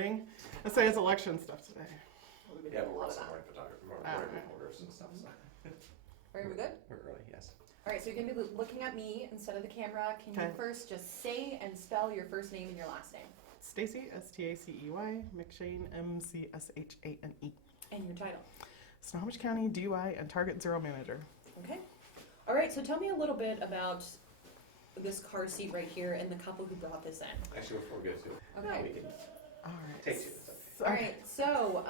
morning. I say it's election stuff today. Yeah, but we're also morning photography, morning reporters and stuff. So. Are we good? We're early, yes. All right, so you're going to be looking at me instead of the camera. Can you first just say and spell your first name and your last name? Stacey, Stacey, McShane, Mcshane. And your title? Snohomish County DUI and Target Zero Manager. Okay. All right, so tell me a little bit about this car seat right here and the couple who brought this in. Actually, before we go to Okay. we can All right. take you. All right, so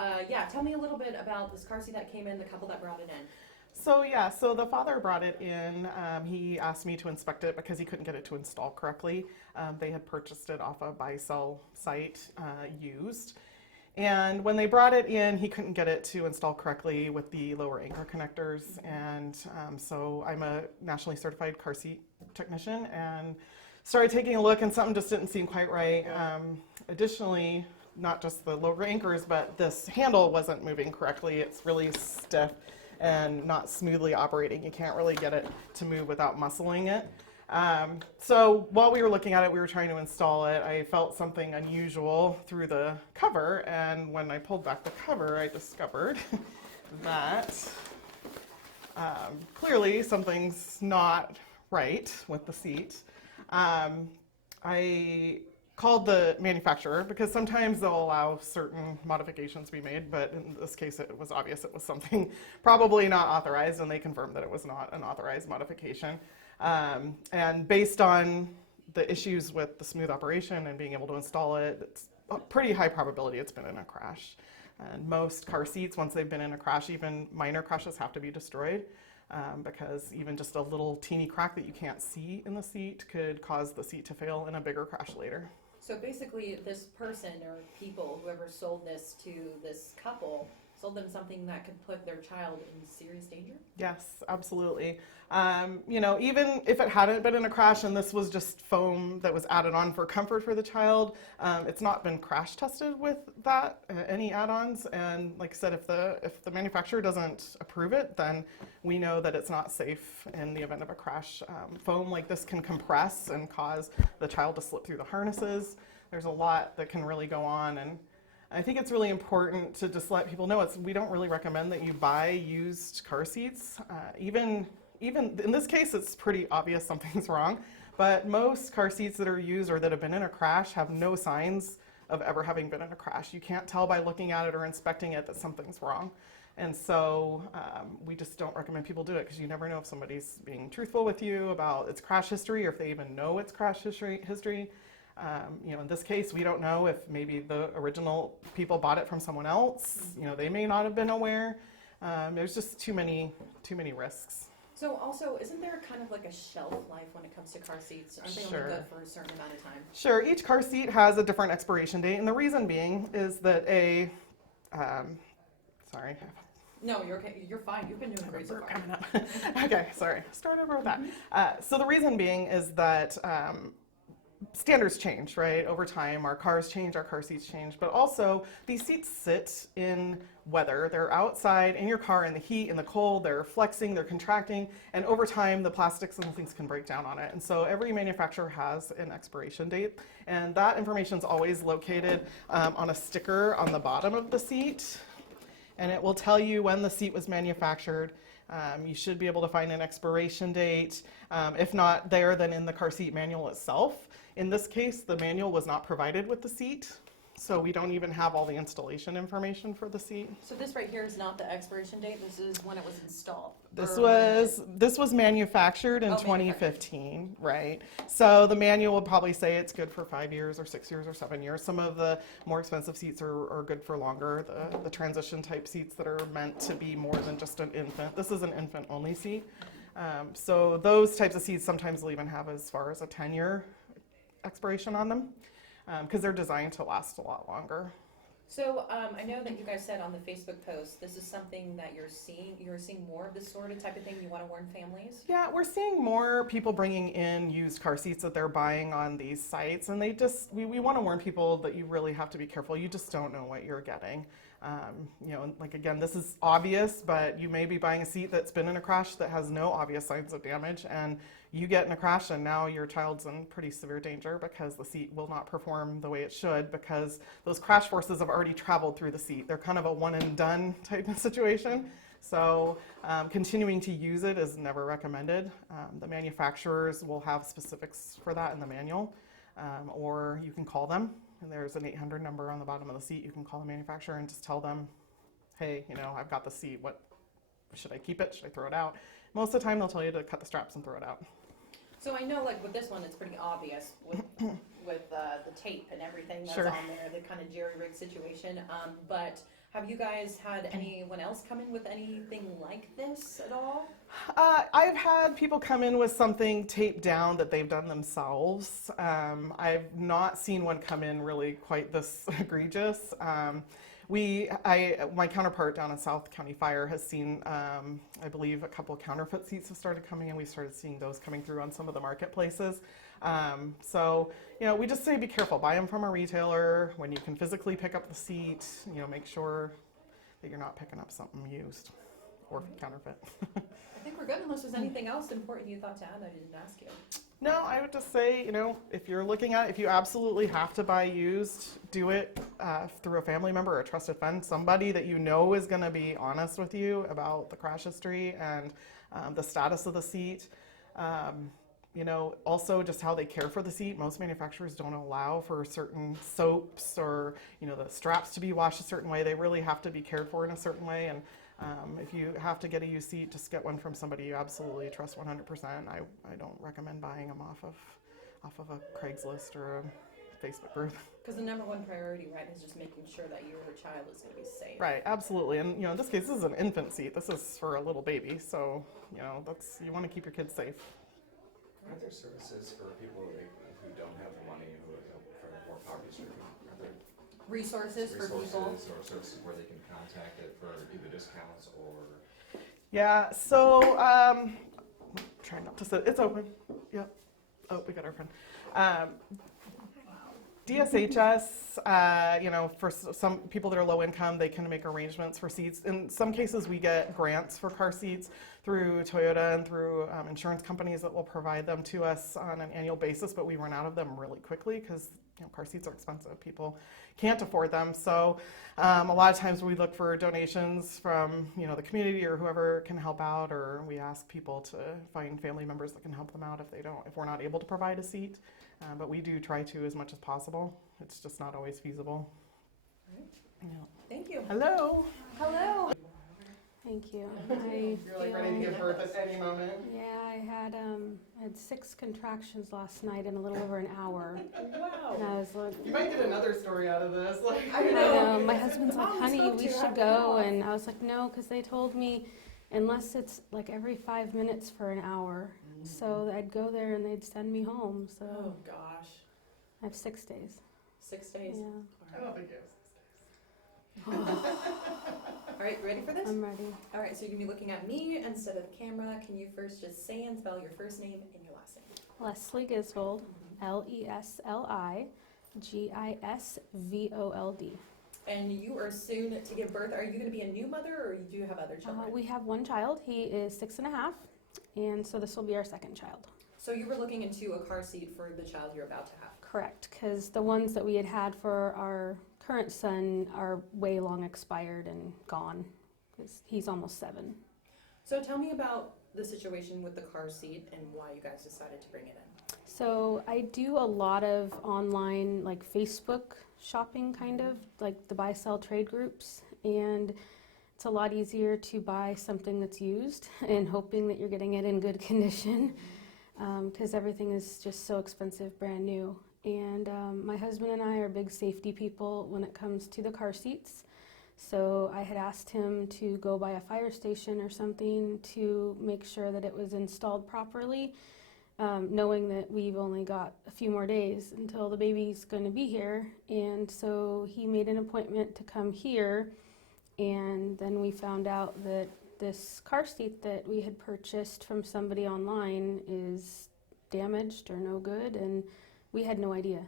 tell me a little bit about this car seat that came in, the couple that brought it in. So the father brought it in. He asked me to inspect it because he couldn't get it to install correctly. They had purchased it off a buy-sell site used. And when they brought it in, he couldn't get it to install correctly with the lower anchor connectors. And so I'm a nationally certified car seat technician and started taking a look, and something just didn't seem quite right. Additionally, not just the lower anchors, but this handle wasn't moving correctly. It's really stiff and not smoothly operating. You can't really get it to move without muscling it. So while we were looking at it, we were trying to install it. I felt something unusual through the cover, and when I pulled back the cover, I discovered that clearly something's not right with the seat. I called the manufacturer because sometimes they'll allow certain modifications to be made, but in this case it was obvious it was something probably not authorized, and they confirmed that it was not an authorized modification. And based on the issues with the smooth operation and being able to install it, it's a pretty high probability it's been in a crash. And most car seats, once they've been in a crash, even minor crashes have to be destroyed. Because even just a little teeny crack that you can't see in the seat could cause the seat to fail in a bigger crash later. So basically this person or people, whoever sold this to this couple, sold them something that could put their child in serious danger? Yes, absolutely. Even if it hadn't been in a crash and this was just foam that was added on for comfort for the child, it's not been crash tested with that, any add-ons. And like I said, if the manufacturer doesn't approve it, then we know that it's not safe in the event of a crash. Foam like this can compress and cause the child to slip through the harnesses. There's a lot that can really go on, and I think it's really important to just let people know we don't really recommend that you buy used car seats. Even in this case, it's pretty obvious something's wrong, but most car seats that are used or that have been in a crash have no signs of ever having been in a crash. You can't tell by looking at it or inspecting it that something's wrong. And so we just don't recommend people do it because you never know if somebody's being truthful with you about its crash history or if they even know its crash history. In this case, we don't know if maybe the original people bought it from someone else. They may not have been aware. There's just too many risks. So also, isn't there kind of like a shelf life when it comes to car seats? Aren't they only good for a certain amount of time? Sure. Each car seat has a different expiration date, and the reason being is that sorry. No, you're okay. You're fine. You've been doing great so far. Coming up. Okay, sorry. Start over with that. So the reason being is that standards change, right? Over time, our cars change, our car seats change, but also these seats sit in weather. They're outside in your car in the heat, in the cold, they're flexing, they're contracting, and over time, the plastics and things can break down on it. And so every manufacturer has an expiration date, and that information is always located on a sticker on the bottom of the seat, and it will tell you when the seat was manufactured. You should be able to find an expiration date. If not there, then in the car seat manual itself. In this case, the manual was not provided with the seat, so we don't even have all the installation information for the seat. So this right here is not the expiration date. This is when it was installed. This was manufactured in 2015, right? So the manual would probably say it's good for 5 years or 6 years or 7 years. Some of the more expensive seats are good for longer. The transition type seats that are meant to be more than just an infant. This is an infant only seat. So those types of seats sometimes will even have as far as a 10-year expiration on them because they're designed to last a lot longer. So I know that you guys said on the Facebook post, this is something that you're seeing more of this sort of type of thing you want to warn families? Yeah, we're seeing more people bringing in used car seats that they're buying on these sites, and we want to warn people that you really have to be careful. You just don't know what you're getting. You know, and like again, this is obvious, but you may be buying a seat that's been in a crash that has no obvious signs of damage, and you get in a crash and now your child's in pretty severe danger because the seat will not perform the way it should because those crash forces have already traveled through the seat. They're kind of a one and done type of situation. So continuing to use it is never recommended. The manufacturers will have specifics for that in the manual, or you can call them. And there's an 800 number on the bottom of the seat. You can call the manufacturer and just tell them, hey, you know, I've got the seat. What should I keep it? Should I throw it out? Most of the time, they'll tell you to cut the straps and throw it out. So I know, like with this one, it's pretty obvious with the tape and everything that's Sure. on there, the kind of jerry-rig situation. But have you guys had anyone else come in with anything like this at all? I've had people come in with something taped down that they've done themselves. I've not seen one come in really quite this egregious. My counterpart down in South County Fire has seen, I believe, a couple of counterfeit seats have started coming in. We started seeing those coming through on some of the marketplaces. So, you know, we just say be careful. Buy them from a retailer. When you can physically pick up the seat, you know, make sure that you're not picking up something used or counterfeit. I think we're good unless there's anything else important you thought to add I didn't ask you. No, I would just say, you know, if you're looking at, if you absolutely have to buy used, do it through a family member or a trusted friend, somebody that you know is going to be honest with you about the crash history and the status of the seat. You know, also just how they care for the seat. Most manufacturers don't allow for certain soaps or, you know, the straps to be washed a certain way. They really have to be cared for in a certain way. And if you have to get a used seat, just get one from somebody you absolutely trust 100%. I don't recommend buying them off of a Craigslist or a Facebook group. Because the number one priority, right, is just making sure that your child is going to be safe. Right, absolutely. And, you know, in this case, this is an infant seat. This is for a little baby. So, you know, you want to keep your kids safe. Are there services for people who don't have the money, who are more poverty stricken? Are there Resources for people. resources or services where they can contact it for either discounts or? Yeah, so, try not to sit, it's open. Yep. Oh, we got our friend. DSHS, you know, for some people that are low income, they can make arrangements for seats. In some cases, we get grants for car seats through Toyota and through insurance companies that will provide them to us on an annual basis, but we run out of them really quickly because, you know, car seats are expensive. People can't afford them. So a lot of times we look for donations from, you know, the community or whoever can help out, or we ask people to find family members that can help them out if we're not able to provide a seat. But we do try to as much as possible. It's just not always feasible. Right. Yeah. Thank you. Hello. Hello. Thank you. You're like ready to give birth at any moment. Yeah, I had 6 contractions last night in a little over an hour, and Wow. I was like, You might get another story out of this. Like, I I know. know. My husband's like, Mom honey, spoke we to you should after go, that. and I was like, no, because they told me unless it's like every 5 minutes for an hour. So I'd go there and they'd send me home. So Oh gosh. I have 6 days. 6 days. Yeah, I don't think it All right, ready for this? I'm ready. All right, so you're gonna be looking at me instead of the camera. Can you first just say and spell your first name and your last name? Leslie Gisvold, Leslie Gisvold. And you are soon to give birth. Are you gonna be a new mother, or you do have other children? We have 1 child. He is 6.5, and so this will be our 2nd child. So you were looking into a car seat for the child you're about to have. Correct, because the ones that we had for our current son are way long expired and gone, because he's almost 7. So tell me about the situation with the car seat and why you guys decided to bring it in. So I do a lot of online, like Facebook shopping, kind of, like the buy, sell, trade groups, and it's a lot easier to buy something that's used and hoping that you're getting it in good condition, because everything is just so expensive brand new. And my husband and I are big safety people when it comes to the car seats. So I had asked him to go by a fire station or something to make sure that it was installed properly, knowing that we've only got a few more days until the baby's going to be here. And so he made an appointment to come here, and then we found out that this car seat that we had purchased from somebody online is damaged or no good, and we had no idea.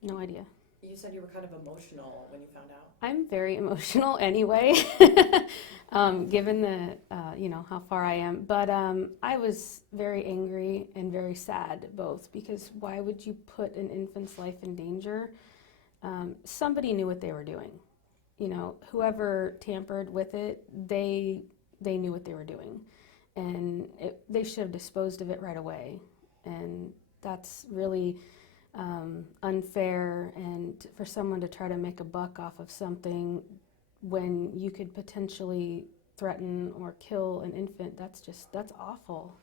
No idea. You said you were kind of emotional when you found out. I'm very emotional anyway, given the, how far I am. But I was very angry and very sad both, because why would you put an infant's life in danger? Somebody knew what they were doing. Whoever tampered with it, they knew what they were doing. And they should have disposed of it right away. And that's really unfair, and for someone to try to make a buck off of something when you could potentially threaten or kill an infant, that's awful.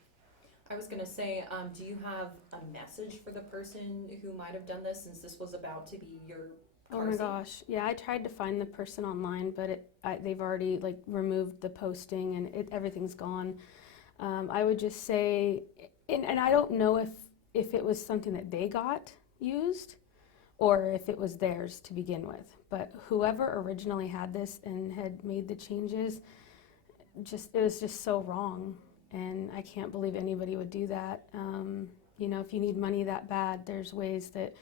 I was gonna say, do you have a message for the person who might have done this, since this was about to be your Oh car my seat? gosh, yeah, I tried to find the person online, but they've already removed the posting, and everything's gone. I would just say, and I don't know if it was something that they got used or if it was theirs to begin with, but whoever originally had this and had made the changes, it was just so wrong, and I can't believe anybody would do that. If you need money that bad, there's ways that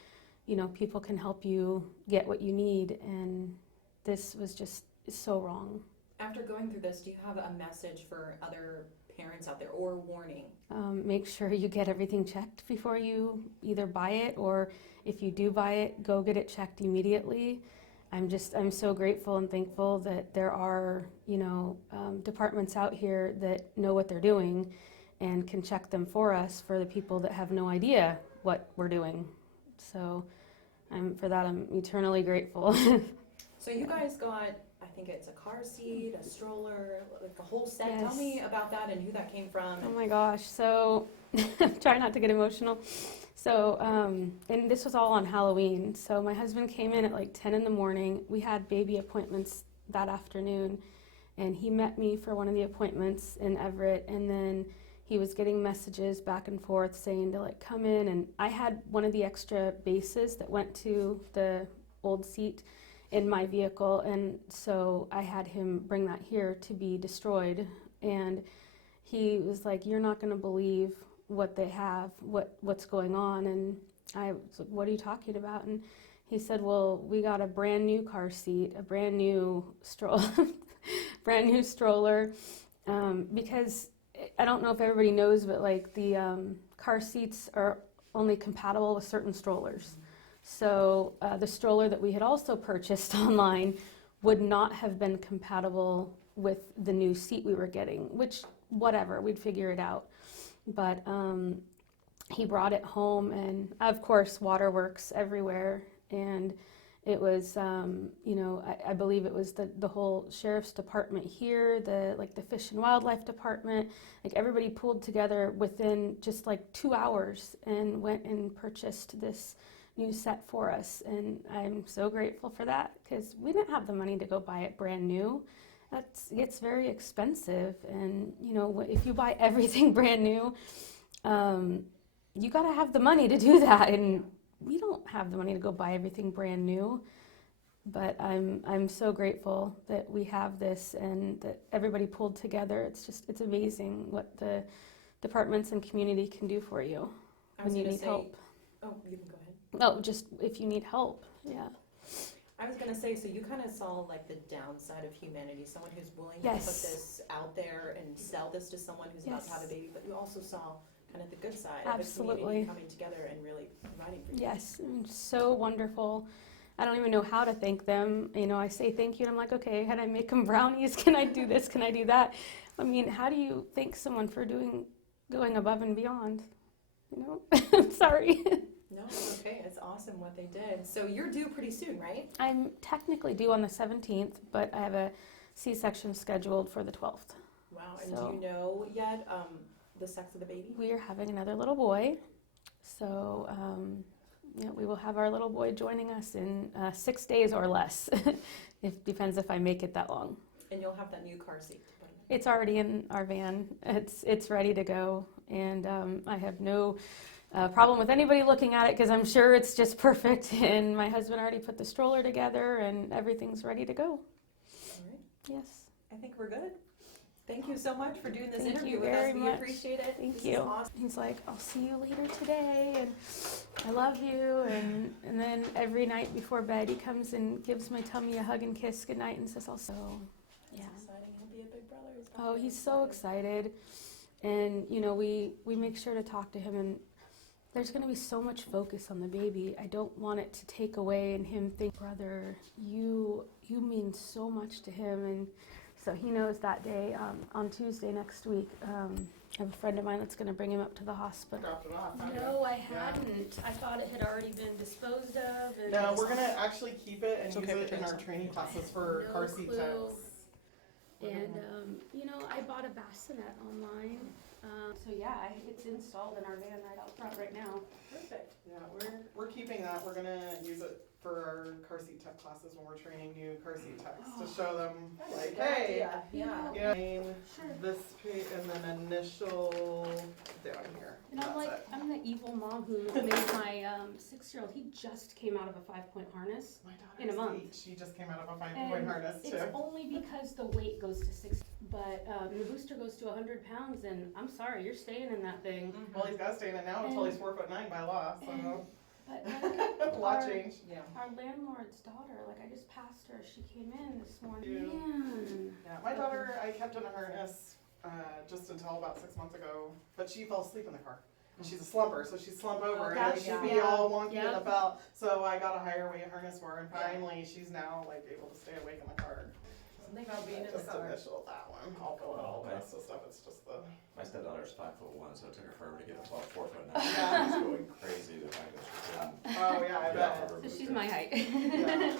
people can help you get what you need, and this was just so wrong. After going through this, do you have a message for other parents out there, or warning? Make sure you get everything checked before you either buy it, or if you do buy it, go get it checked immediately. I'm so grateful and thankful that there are, departments out here that know what they're doing and can check them for us, for the people that have no idea what we're doing. So I'm eternally grateful. So you guys got, I think it's a car seat, a stroller, like a whole set. Yes. Tell me about that and who that came from. Oh my gosh, so try not to get emotional. So, and this was all on Halloween. So my husband came in at 10 in the morning. We had baby appointments that afternoon, and he met me for one of the appointments in Everett, and then he was getting messages back and forth saying to come in, and I had one of the extra bases that went to the old seat in my vehicle, and so I had him bring that here to be destroyed. And he was like, "You're not going to believe what they have, what's going on." And I was like, "What are you talking about?" And he said, "Well, we got a brand new car seat, a brand new brand new stroller, because I don't know if everybody knows, but the car seats are only compatible with certain strollers. So the stroller that we had also purchased online would not have been compatible with the new seat we were getting, which, whatever, we'd figure it out. But he brought it home, and of course, waterworks everywhere. And it was, I believe it was the whole sheriff's department here, the Fish and Wildlife Department, everybody pulled together within just 2 hours and went and purchased this new set for us. And I'm so grateful for that, because we didn't have the money to go buy it brand new. It's very expensive, and if you buy everything brand new, you got to have the money to do that, and we don't have the money to go buy everything brand new. But I'm so grateful that we have this and that everybody pulled together. It's amazing what the departments and community can do for you when you need help. Oh, you can go ahead. Oh, just if you need help, yeah. I was gonna say, so you kind of saw the downside of humanity, someone who's willing to Yes. put this out there and sell this to someone who's about to have a Yes. baby, but you also saw kind of the good side of the Absolutely. community coming together and really providing for you. Yes, so wonderful. I don't even know how to thank them. I say thank you, and I'm like, okay, can I make them brownies? Can I do this? Can I do that? I mean, how do you thank someone for going above and beyond? Sorry. No, it's okay. It's awesome what they did. So you're due pretty soon, right? I'm technically due on the 17th, but I have a C-section scheduled for the 12th. Wow. And So- do you know yet the sex of the baby? We are having another little boy, so we will have our little boy joining us in 6 days or less. It depends if I make it that long. And you'll have that new car seat to put in. It's already in our van. It's ready to go, and I have no problem with anybody looking at it, because I'm sure it's just perfect. And my husband already put the stroller together, and everything's ready to go. All right. Yes. I think we're good. Thank you so much for doing this Thank interview you with very us. We much. appreciate it. Thank This you. is awesome. He's like, I'll see you later today, and I love you. And then every night before bed, he comes and gives my tummy a hug and kiss goodnight and says, also, yeah. It's exciting. He'll be a big brother. Oh, he's so excited. And, you know, we make sure to talk to him, and there's going to be so much focus on the baby. I don't want it to take away and him think, brother, you mean so much to him. And so he knows that day, on Tuesday next week, I have a friend of mine that's going to bring him up to the hospital. Dropped it off. haven't you? No, I Yeah. hadn't. I thought it had already been disposed of. And No, we're gonna actually keep it and It's use okay it to in take our some. training classes for No car seat clue. techs. And, you know, I bought a bassinet online. So yeah, it's installed in our van right out front right now. Perfect. Yeah, we're keeping that. We're gonna use it for our car seat tech classes when we're training new car seat techs to show them like, hey, Yeah. yeah, Sure. this page and then initial down here. And I'm That's like, it. I'm the evil mom who made my 6-year-old. He just came out of a 5-point harness. My in a daughter's month. 8. She just came out of a 5-point And harness it's too. only because the weight goes to 6. But the booster goes to 100 pounds, and I'm sorry, you're staying in that thing. Well, he's got to stay in it now until he's 4'9" by law. So But a lot change. Yeah. our landlord's daughter, like I just passed her. She came in this morning. Yeah. Man. Yeah, my daughter, I kept in a harness just until about 6 months ago, but she fell asleep in the car. And she's a slumper, so she'd slump over and then That's- she'd be yeah. all wonky in the Yep. belt. So I got a higher weight harness for her, and finally she's now like able to stay awake in the car. Something about being in the Just car. initial that one. I'll fill it all the rest of the stuff. It's just the. My stepdaughter's 5'1", so it took her forever to get above 4'9". Yeah. She's going crazy the fact that she couldn't Oh yeah, I get off bet. of her So she's booster. my height. Yeah.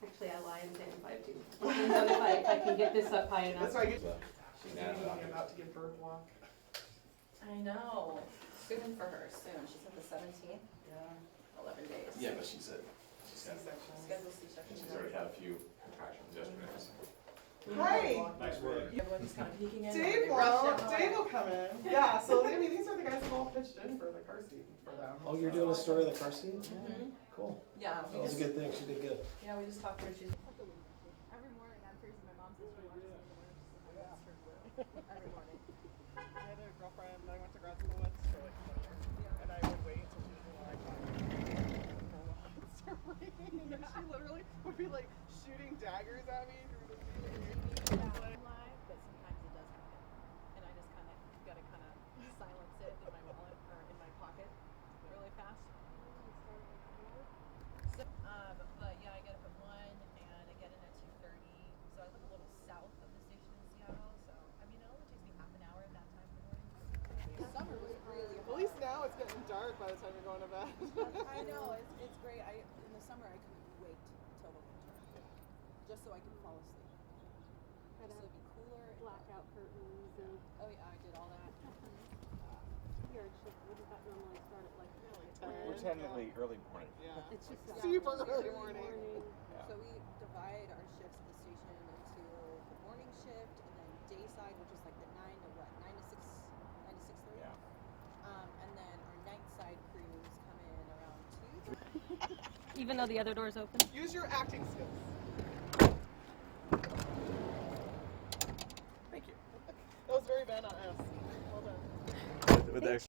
Actually, I lie and say I'm 5'2". Depends on if I can get this up high enough. That's why I get. So, She's Yeah. about to give birth block. I know. Soon for her. Soon. She said the 17th. Yeah. 11 days. yeah, but she's got, C-section. Schedule C-section. she's already had a few contractions yesterday. So. Hi. Nice work. Everyone's just kind of peeking in. Dave They rushed will. in. Dave will come in. Yeah. So I mean, these are the guys who all pitched in for the car seat for them. Oh, you're doing a story of the car seat? Mhm. Cool. Yeah. That was a good thing. She did good. Yeah, we just talked to her. She's Every morning I'm freezing my mom's sister watches in the morning. She's like, every morning. I had a girlfriend that I went to grad school with for like 20 years, and I would wait until she was in my car. And then she literally would be like shooting daggers at me through the Live, but sometimes it does happen. And I just kind of gotta kind of silence it in my wallet or in my pocket really fast. So, but yeah, I get up at 1 and I get in at 2:30. So I live a little south of the station in Seattle. So I mean, it only takes me half an hour at that time in the morning. Summer was really At least now it's getting dark by the time you're going to bed. I know, it's great. In the summer I couldn't wait till the winter. Just so I could fall asleep. Just so it'd be cooler. Blackout curtains and Oh yeah, I did all that. yard shift. Wouldn't that normally start at like We're technically early morning. Yeah. It's just Super early morning. Yeah. So we divide our shifts at the station into the morning shift and then day side, which is like the 9 to 6:30. Yeah. And then our night side crews come in around 2. Even though the other door's open. Use your acting skills.